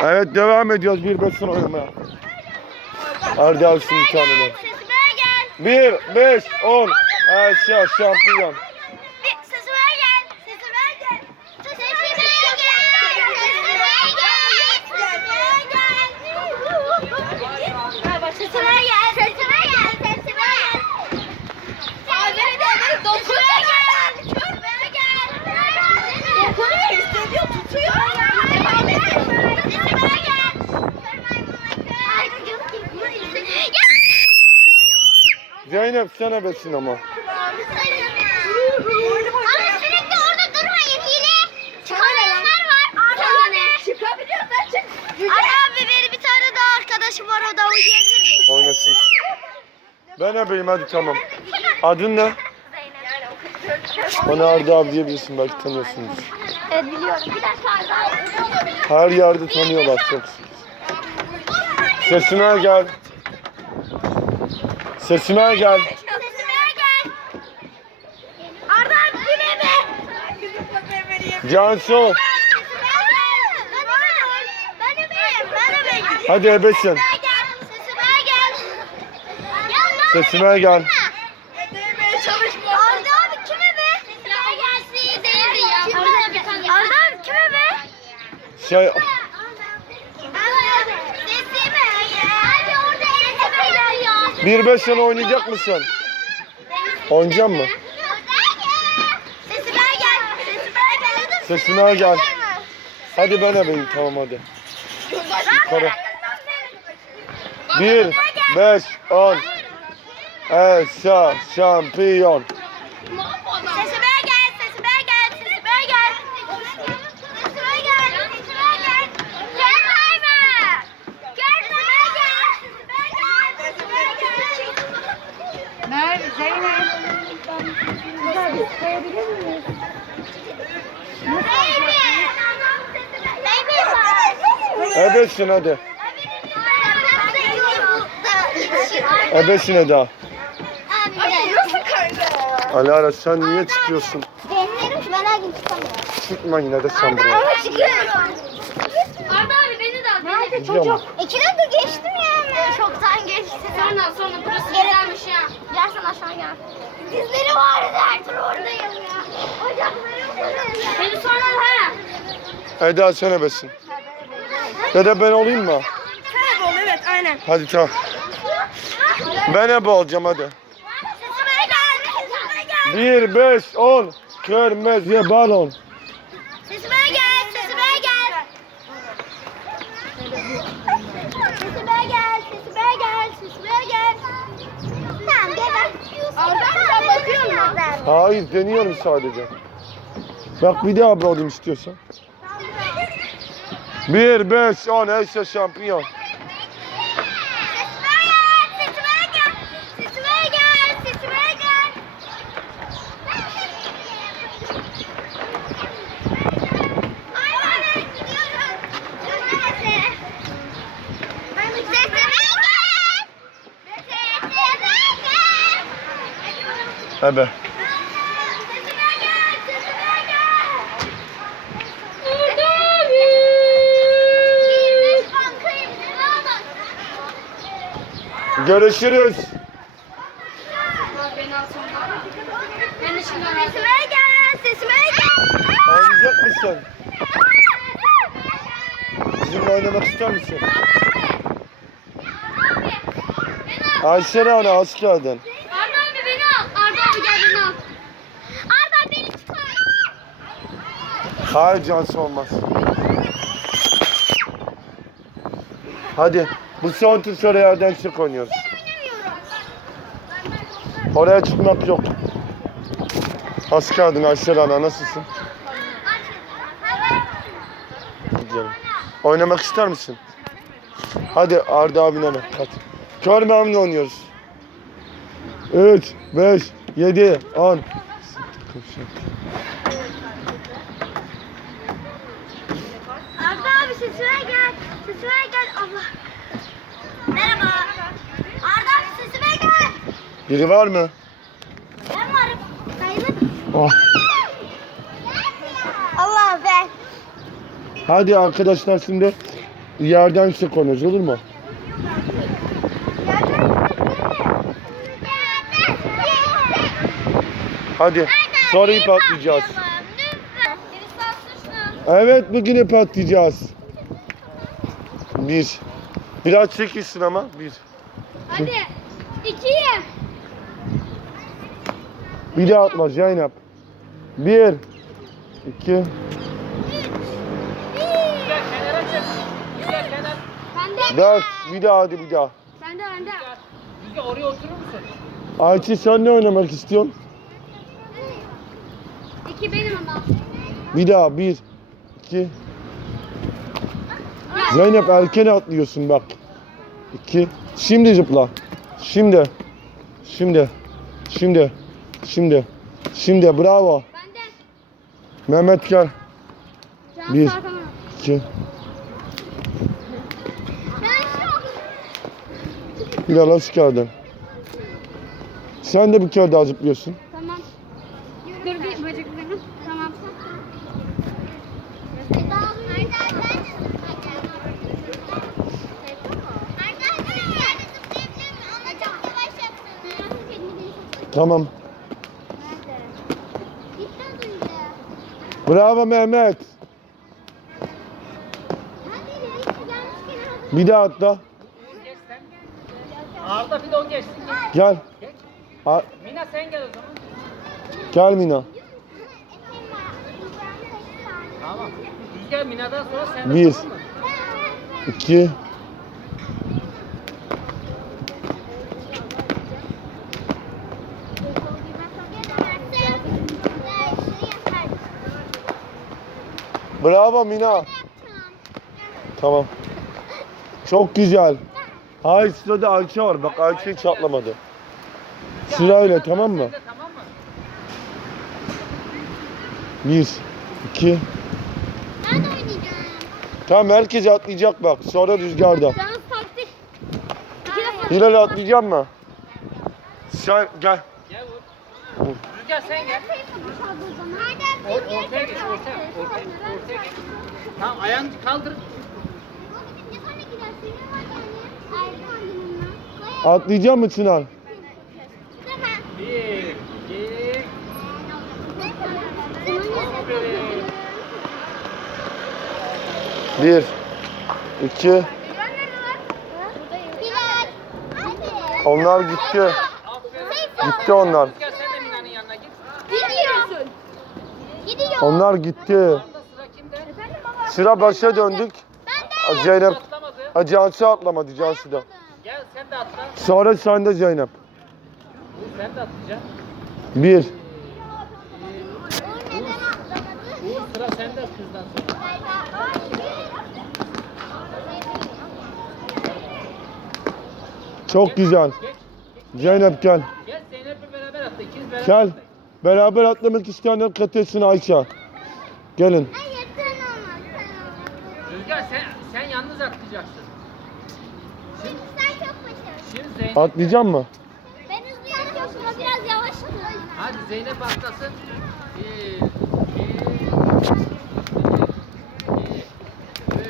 Evet devam ediyoruz bir beş son oynamaya. Arda alsın bir beş, on. Aşağı şampiyon. Bir, Sesime gel. Sesime gel. Sesime gel. Sesime gel. Sesime gel. Sesime gel. Sesime gel. Abi de dokunuyor gel. Sesime gel. Dokunuyor hissediyor tutuyor. Sesime gel. Zeynep sana besin ama. Ama sürekli orada durmayın hile. Çıkanlar var. Arda ne? Çıkabiliyorsan çık. Abi benim bir tane daha arkadaşım var o da oynayabilir mi? Oynasın. Ben ebeyim hadi tamam. Adın ne? Bana Arda abi diyebilirsin belki tanıyorsunuz. Evet biliyorum. Bir dakika. Her yerde tanıyorlar çok. Sesime gel. Sesime gel. Cansu. Hadi ebesin. Sesime gel. Sesime gel. Yallah. Sesime gel. Demeye çalışma. Arda abi kime be? Sesime gelsin değildi ya. Arda abi kanka. Arda abi kime be? Şey, bir beş sene oynayacak mısın? Oynayacak mı? Sesime gel. Sesime gel. Hadi ben ebeyim tamam hadi. Yukarı. Bir, beş, on. Esa şampiyon. Sesime gel, sesime gel, sesime gel. Sesime gel, sesime gel. Gel kayma. Gel sesime gel. Sesime gel, sesime gel. Nerede Zeynep? Güzel bir sayabilir miyiz? Ebesin hadi. Ebesin Eda. Alara sen niye çıkıyorsun? Denilerim ki ben her gün çıkamıyorum. Çıkma yine de sen buraya. Ama çıkıyorum. Arda abi beni de al. Nerede Gidiyorum. İki dakika geçtim yani. Çoktan geçti. Sonra sonra burası güzelmiş ya. Gel sen aşağı gel. Dizleri vardı her tur oradayım ya. Ocaklarım burada. Beni sonra ha. Eda sen ebesin. Ya da ben olayım mı? Sen ol evet aynen. Hadi tamam. Ben ebe olacağım hadi. Bir, beş, on. Kırmızı balon. Sesime gel. Sesime gel. Sesime gel. Sesime gel. Sesime gel. Tamam gel bak. Arda sen bakıyor musun? Hayır deniyorum sadece. Bak bir daha olayım istiyorsan. Bir, beş, on. Esa şampiyon. Sesime gel, sesime gel, sesime gel, sesime gel. Ay ben gidiyorum. Sesime gel. Sesime gel. Ebe. Sesime gel, sesime gel. Bir beş bankayım, devam et. Görüşürüz. Sesime gel, sesime gel. Oynayacak mısın? Bizimle oynamak ister misin? Ayşe Rana hoş geldin. Arda abi beni al. Arda abi gel beni al. Arda beni çıkar. Hayır Cansu olmaz. Hadi. Bu son tur sonra yerden çık oynuyoruz. Oraya çıkmak yok. Hoş geldin Ayşe Rana nasılsın? Canım. Oynamak ister misin? Hadi Arda abine bak. Hadi. Kör memnun oynuyoruz. 3, 5, 7, 10. Arda abi sesime gel. Sesime gel. Allah. Merhaba. Arda abi sesime gel. Biri var mı? Ben varım. Oh. Allah be. Hadi arkadaşlar şimdi Yerden yüksek oynuyoruz olur mu? Hadi. Sonra ip atlayacağız. Birisi atsın şunu. Evet bugün ip atlayacağız. Bir. Biraz çekilsin ama. Bir. Hadi. Bir daha atma Zeynep. Bir. iki. Dört. Bir daha hadi bir daha. Bende bende. Güzel oraya oturur musun? Ayçi sen ne oynamak istiyorsun? İki benim ama. Bir daha. Bir. iki. Zeynep erken atlıyorsun bak. İki. Şimdi zıpla. Şimdi. Şimdi. Şimdi. Şimdi. Şimdi. Bravo. Bende. Mehmet gel. Can Bir. sarkama. İki. Bilal hoş geldin. Sen de bir kere daha zıplıyorsun. Tamam. Dur bir bacaklarım. Tamam. Tamam. Bravo Mehmet. Bir daha atla. Arda bir de o geçsin. Geç. Gel. Geç. A- Mina sen gel o zaman. gel Mina. Tamam. Rüzgar Mina'dan sonra sen de Bir. tamam mı? İki. Bravo Mina. Tamam. Çok güzel. Hayır sırada Ayça var. Bak Ayça hiç atlamadı. Sırayla tamam mı? Sen de tamam mı? Bir, iki. Tamam herkes atlayacak bak. Sonra rüzgarda. Yalnız taktik. Hilal atlayacak mı? Sen gel. Gel vur. Rüzgar sen gel. Or ortaya geç ortaya. Ortaya, ortaya geç. Tamam ayağını kaldır. Atlayacak mı Çınar? Bir, iki. Bir, iki. Onlar gitti. Gitti onlar. Rüzgar sen de Mina'nın yanına git. Gidiyor. Gidiyor. Onlar gitti. Sıra kimde? Sıra başa döndük. Zeynep. Atlamadı. Ha, Cansu atlamadı Cansu da. Gel sen de atla. Sonra sen de Zeynep. Uğur sen de atlayacaksın. Bir. Sıra sende kızdan sonra. Çok güzel. Geç. Zeynep gel. Gel Zeynep'le beraber atla. İkiniz beraber Gel. atlayın. Beraber atlamak isteyenler katılsın Ayça. Gelin. Rüzgar sen, sen yalnız atlayacaksın. Şimdi, şimdi Zeynep. Atlayacak mı? Ben hızlı yapıyorsun o biraz yavaş atıyor. Hadi Zeynep atlasın. Bir, iki, iki,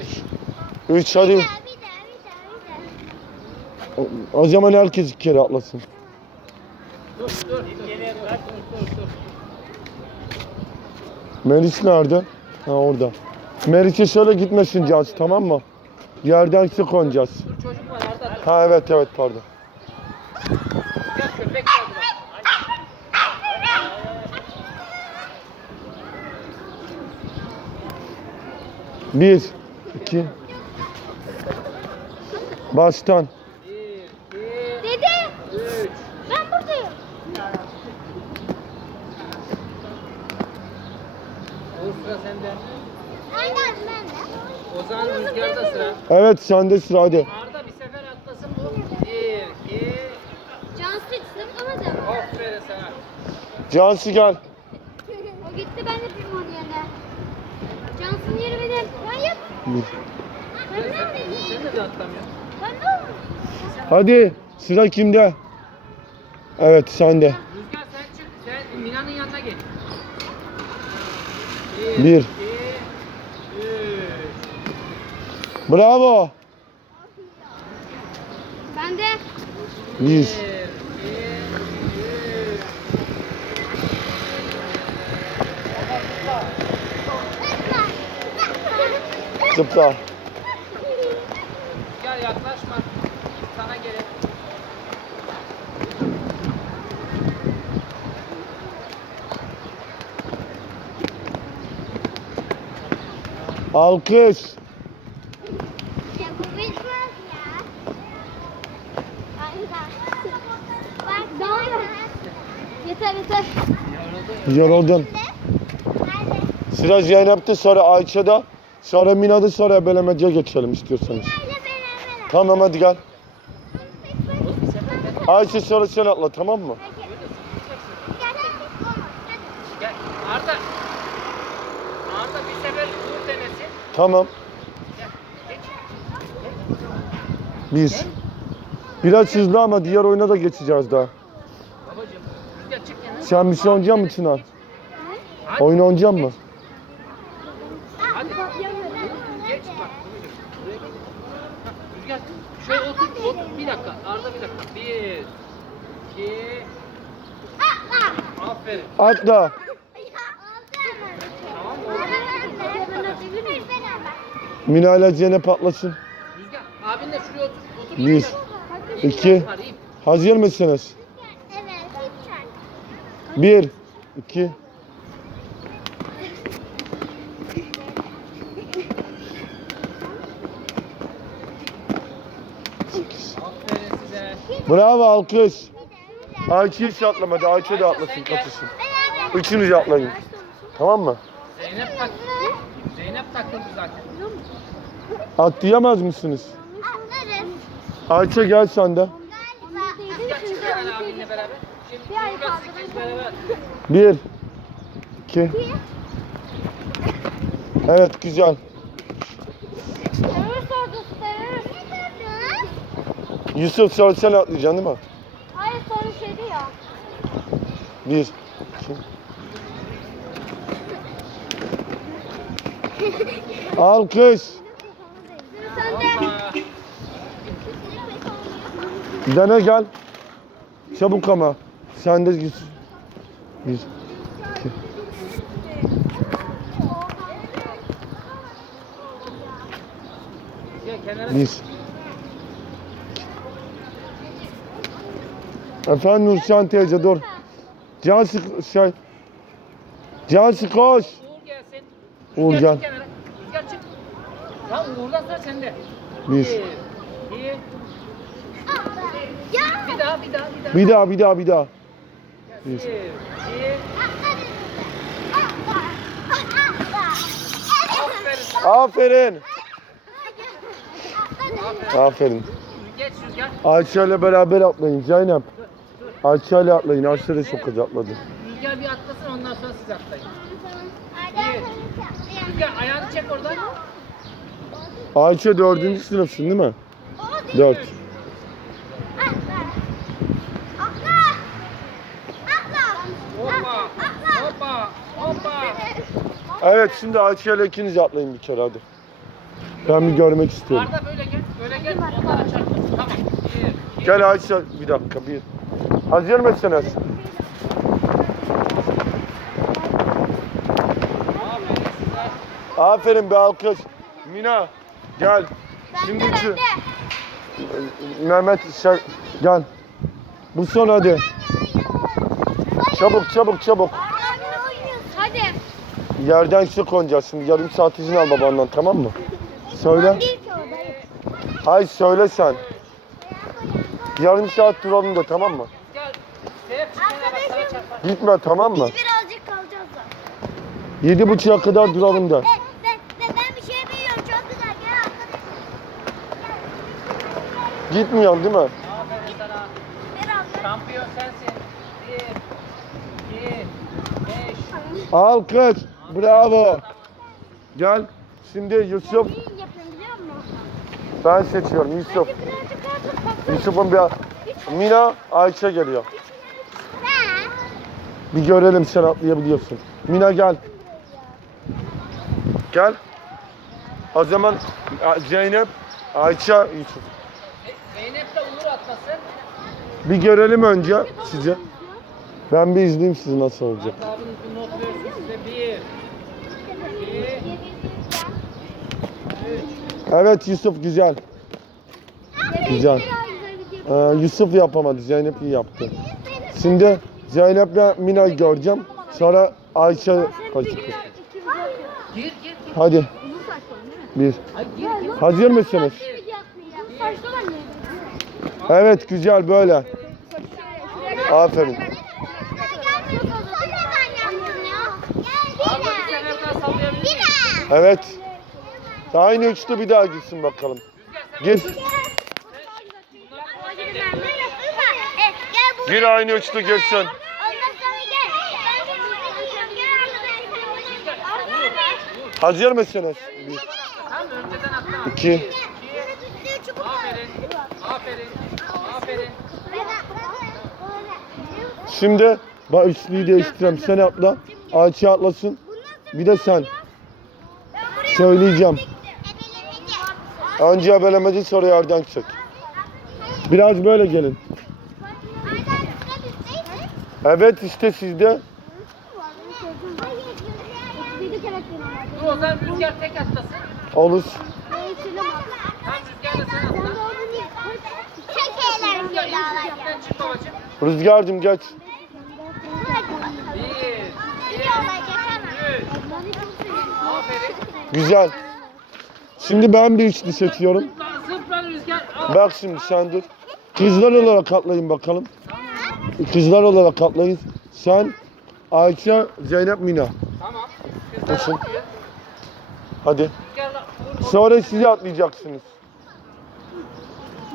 üç. Üç hadi. Bir daha bir daha bir daha. O- O zaman herkes iki kere atlasın. Dur, dur, dur. Bırak, dur, dur, dur. Melis nerede? Ha orada. Melis'e söyle gitmesin Cansu tamam mı? Yerden sık oynayacağız. Dur çocuk var. Ha evet evet pardon. Bir, iki. Baştan. Bir, iki, Dede üç. ben buradayım. Uğur sıra sende. Aynen ben de. O zaman rüzgarda sıra. Evet sende sıra hadi. Arda bir sefer atlasın bu. Bir, iki. Can Street zıplamadı. Aferin sana. Cansu gel. O gitti ben yapayım onun yerine. Cansın yeri benim. Ben yap. Bir. Ben yapayım? Sen de atlamıyorsun. Ben yapayım? Hadi sıra kimde? Evet sende. Rüzgar sen çık. Sen Mina'nın yanına geç. Bir. iki, üç. Bravo. Ben de. Üç. Zıpla. Gel yaklaşma. Sana gelin. Alkış. Ya bu bitmez ya. Aynen. Bak daha Yeter yeter. Yoruldun. Nerede? Sıra Zeynep'te sonra Ayça'da. Sonra Mina'da sonra Belemece geçelim istiyorsanız. Tamam hadi gel. Bir Ayça sonra sen atla tamam mı? Arda. Arda bir sefer vur denesin. Tamam. Biz. Biraz hızlı ama diğer oyuna da geçeceğiz daha. Babacım. Rüzgar çık yana. Sen bir şey oynayacak mısın Çınar? Oyun oynayacak mı? Rüzgar. Şöyle otur, otur. Bir dakika. Arda bir dakika. Bir. iki. Aferin. Atla. Mina ile Zeynep atlasın. Rüzgar. Abin de şuraya otur. Otur. Bir. İki. Hazır mısınız? Bir. iki. Bravo alkış. Ayça hiç atlamadı. Ayça da atlasın kaçışın. Üçünüz atlayın. Tamam mı? Zeynep tak. Zeynep takıldı zaten. Atlayamaz mısınız? Atlarız. Ayça gel sen de. Galiba. Rüzgar çık yana abinle beraber. Şimdi biraz ikiniz beraber. Bir. iki. Evet güzel. Yusuf sonra sen atlayacaksın değil mi? Hayır, soru şeydi ya. Bir. iki. Alkış. Sen de. Dene gel. Çabuk ama. Sen de Yusuf. Bir. iki. Gel kenara. Bir. Efendim Nurşan teyze dur. Cansı şey. Cansı koş. Uğur gelsin. Uğur Rüzgar gel. çık kenara. Rüzgar çık. Tamam Uğur'dan sonra sende. Bir. Bir. Bir daha bir daha bir daha. Bir daha bir daha bir daha. Bir. Bir. iki. Aferin. Aferin. Aferin. Geç Rüzgar. Ayça ile beraber atlayın Zeynep. Ayça ile atlayın. Ayça da çok hızlı atladı. Rüzgar bir atlasın ondan sonra siz atlayın. Rüzgar ayağını çek oradan. Ayça dördüncü sınıfsın değil mi? Dört. Evet şimdi Ayça ile ikiniz atlayın bir kere hadi. Ben bir görmek istiyorum. Arda böyle gel. Böyle gel. Onlara çarpmasın. Tamam. Bir. iki. Gel Ayça bir dakika bir. Hazır mısınız? Aferin be alkış. Mina gel. Şimdi şu Mehmet şey, gel. Bu son hadi. Çabuk çabuk çabuk. Yerden su konacağız şimdi. Yarım saat izin al babandan tamam mı? Söyle. Hayır söyle sen. Yarım saat duralım da tamam mı? Gitme tamam mı? Birazcık kalacağız da. Yedi buçuğa kadar duralım da. Ben, ben, ben, ben bir şey biliyorum. Çok güzel. Gel arkadaşım. Gitmiyorsun değil mi? Aferin sana. Biraz. Şampiyon sensin. Bir. iki, Beş. Alkış. Bravo. Gel. Şimdi Yusuf. İyi yapıyorum biliyor musun? Ben seçiyorum Yusuf. Birazcık artık bak. Yusuf'un bir... Mina, Ayça geliyor. Ben. Bir görelim sen atlayabiliyorsun. Mina gel. Gel. O zaman Zeynep, Ayça, Yusuf. Zeynep de Uğur atlasın. Bir görelim önce sizi. Ben bir izleyeyim sizi nasıl olacak. Abiniz bir not versin size. Bir. Evet Yusuf güzel. Güzel. Ee, Yusuf yapamadı. Zeynep iyi yaptı. Şimdi Zeynep'le Mina'yı göreceğim. Sonra Ayşe kaçacak. Gir gir. Hadi. Bir. Hazır mısınız? Evet güzel böyle. Aferin. Arda bir sefer daha sallayabilir Evet. Aynı üçlü bir daha gitsin bakalım. Gir. Gir aynı üçlü girsin. Hazır mısınız? Bir, iki. Şimdi ben üçlüyü değiştireceğim. Sen atla. Ayça atlasın. Bir de sen. Söyleyeceğim. Önce ebelemeci sonra yerden çek. Biraz böyle gelin. Evet işte sizde. Dur o zaman rüzgar tek atlasın. Olur. Tam rüzgar da sen atla. Rüzgar yürüyüşten çık babacığım. Rüzgar'cığım geç. Bir. Üç. Aferin. Güzel. Şimdi ben bir üçlü seçiyorum. Bak şimdi sen dur. Kızlar olarak atlayın bakalım. Kızlar olarak atlayın. Sen, Ayça, Zeynep, Mina. Tamam. Nasıl? Hadi. Sonra siz atlayacaksınız.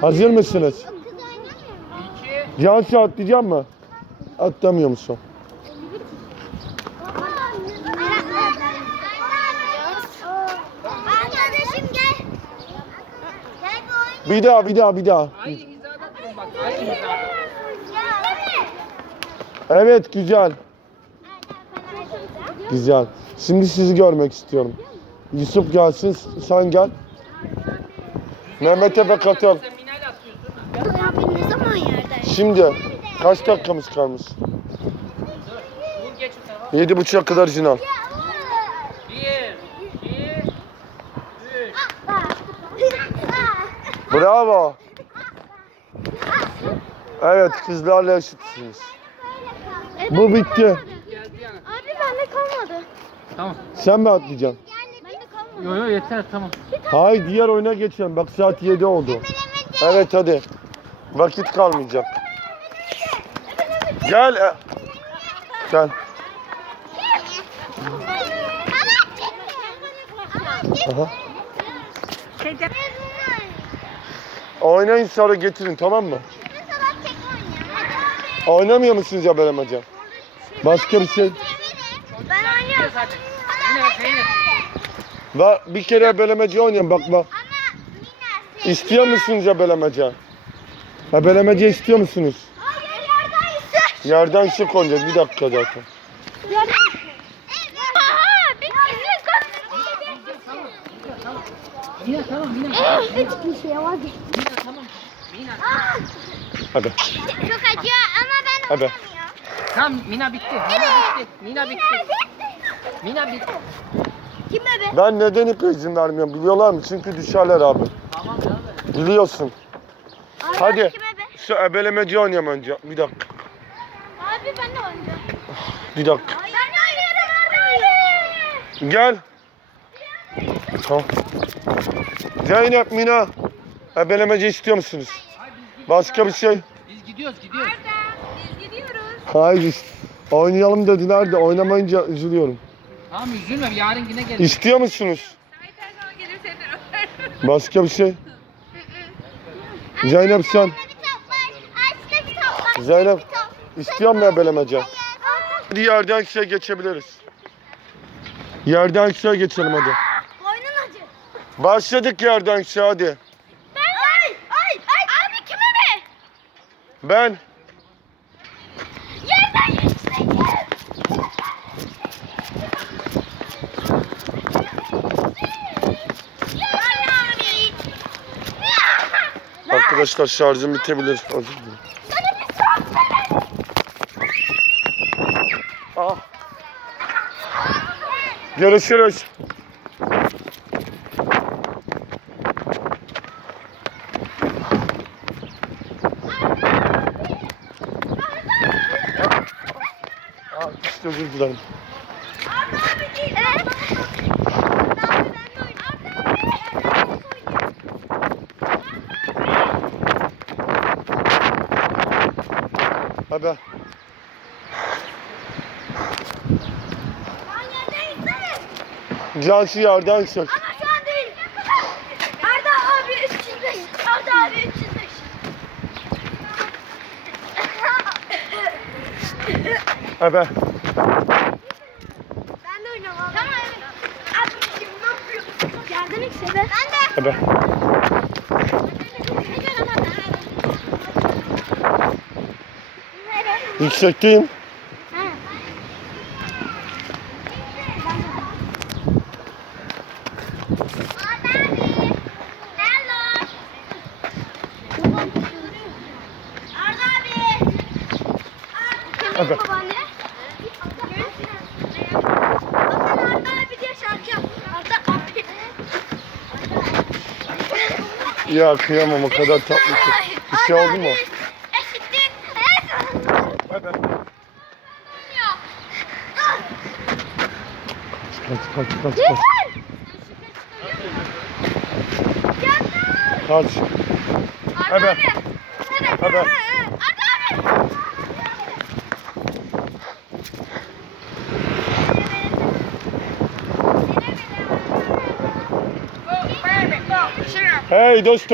Hazır mısınız? İki. Cansu atlayacak mı? Atlamıyor musun? Arkadaşım gel. Gel bir daha, bir daha, bir daha. Aynı hizada durun bak. Aynı hizada. Evet, güzel. Güzel. Şimdi sizi görmek istiyorum. Yusuf gelsin, sen gel. Mehmet Efe katıl. Sen Mina'yla atlıyorsun. Abi ne zaman yerden? Şimdi kaç dakikamız kalmış? Yedi buçuğa kadar izin al. Bir. iki, Üç. Bravo. Evet, kızlarla eşitsiniz. Bu bitti. Abi bende kalmadı. Tamam. Sen mi atlayacaksın? Bende kalmadı. Yo yo yeter tamam. Hayır, diğer oyuna geçelim. Bak saat 7 oldu. Evet, hadi. Vakit kalmayacak. Gel. e- Gel. Aha. Oynayın sonra getirin tamam mı? Oynamıyor musunuz ya böyle maca? Başka bir şey. Ben oynuyorum. Yine. Va bir kere belemeci oynayın bak bak. İstiyor musunuz ya belemece? Ha belemece istiyor musunuz? Yerden şık oynayacağız bir dakika zaten. Mina tamam Mina. Bir şey var. Tamam. Hadi. Çok acıyor ama ben Hadi. oynamıyorum. Tamam Mina bitti. Mina bitti. Mina bitti. Mina bitti. Kim bebe? Ben neden ipe izin vermiyorum biliyorlar mı? Çünkü düşerler abi. Tamam ya. Biliyorsun. Hadi. Kim bebe? Şu ebelemeci oynayalım önce. Bir dakika. Abi ben de oynayacağım. Bir dakika. Ben oynuyorum abi. Gel. Tamam. Zeynep, Mina. Ebelemeci istiyor musunuz? Başka bir şey? Biz gidiyoruz gidiyoruz. Biz gidiyoruz. Hayır. Oynayalım dediler de oynamayınca üzülüyorum. Tamam üzülme yarın yine gelir. İstiyor musunuz? Başka bir şey? Zeynep sen. Bir top var. Açta bir top var. Zeynep. Bir top. İstiyor mu ebelemece? Hadi yerden şey geçebiliriz. Yerden şey geçelim hadi. Başladık yerden şey hadi. Ben. Yerden. Arkadaşlar şarjım bitebilir. Ah. Görüşürüz. Ben yerdeyiz değil mi? Cansu yerden sök. Ama şu an değil. Arda abi 305. Arda abi 305. Hadi. Ben de oynamam. Tamam evet. Abi şimdi ne yapıyorsun? Yardım işte be. Ben de. Hadi. Yüksekteyim. Arda abi. Babaanne. Hasan Arda abi diye şarkı yap. Arda abi. Ya kıyamam o kadar tatlı ki. Bir şey oldu mu? Eşitlik. Hadi. Kaç kaç kaç kaç. Kaç. Arda Hadi. abi. Hadi. এই দোস্ত